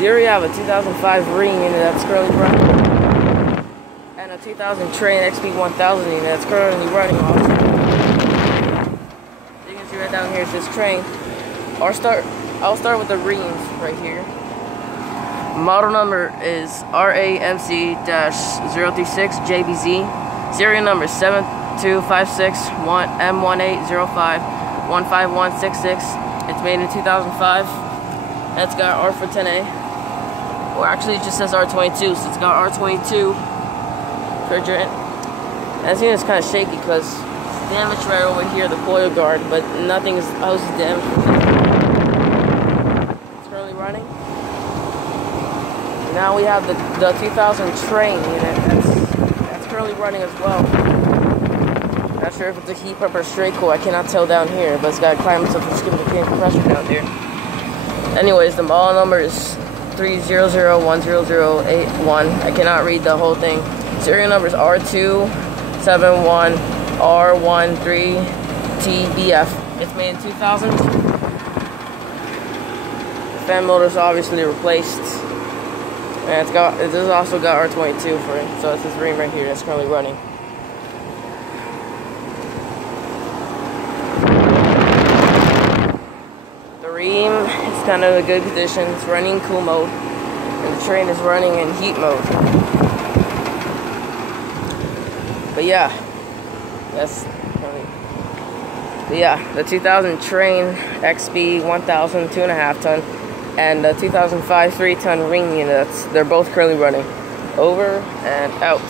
You already have a 2005 ring unit that's currently running, and a 2000 Trane XP1000 unit that's currently running also. You can see right down here is this Trane. I'll start with the reams right here. Model number is RAMC-036JBZ. Serial number is 72561M180515166. It's made in 2005. And it's got R for 10A. Or actually it just says R22, so it's got R22 refrigerant. And this unit's kind of shaky because it's damaged right over here, the coil guard, but nothing else is damaged. It's currently running. Now we have the 2000 Trane unit that's currently running as well. Not sure if it's a heat pump or straight cool, I cannot tell down here, but it's got climates of the skim compressor down there. Anyways, the model number is 300100081. I cannot read the whole thing. Serial number is R271R13TBF. It's made in 2000. The fan motor is obviously replaced. And this has also got R22 for it. So it's this ream right here that's currently running. The ream is kind of in good condition. It's running in cool mode. And the Trane is running in heat mode. But yeah, the 2000 Trane XB 1000 2.5 ton and the 2005 3-ton ring units, they're both currently running. Over and out.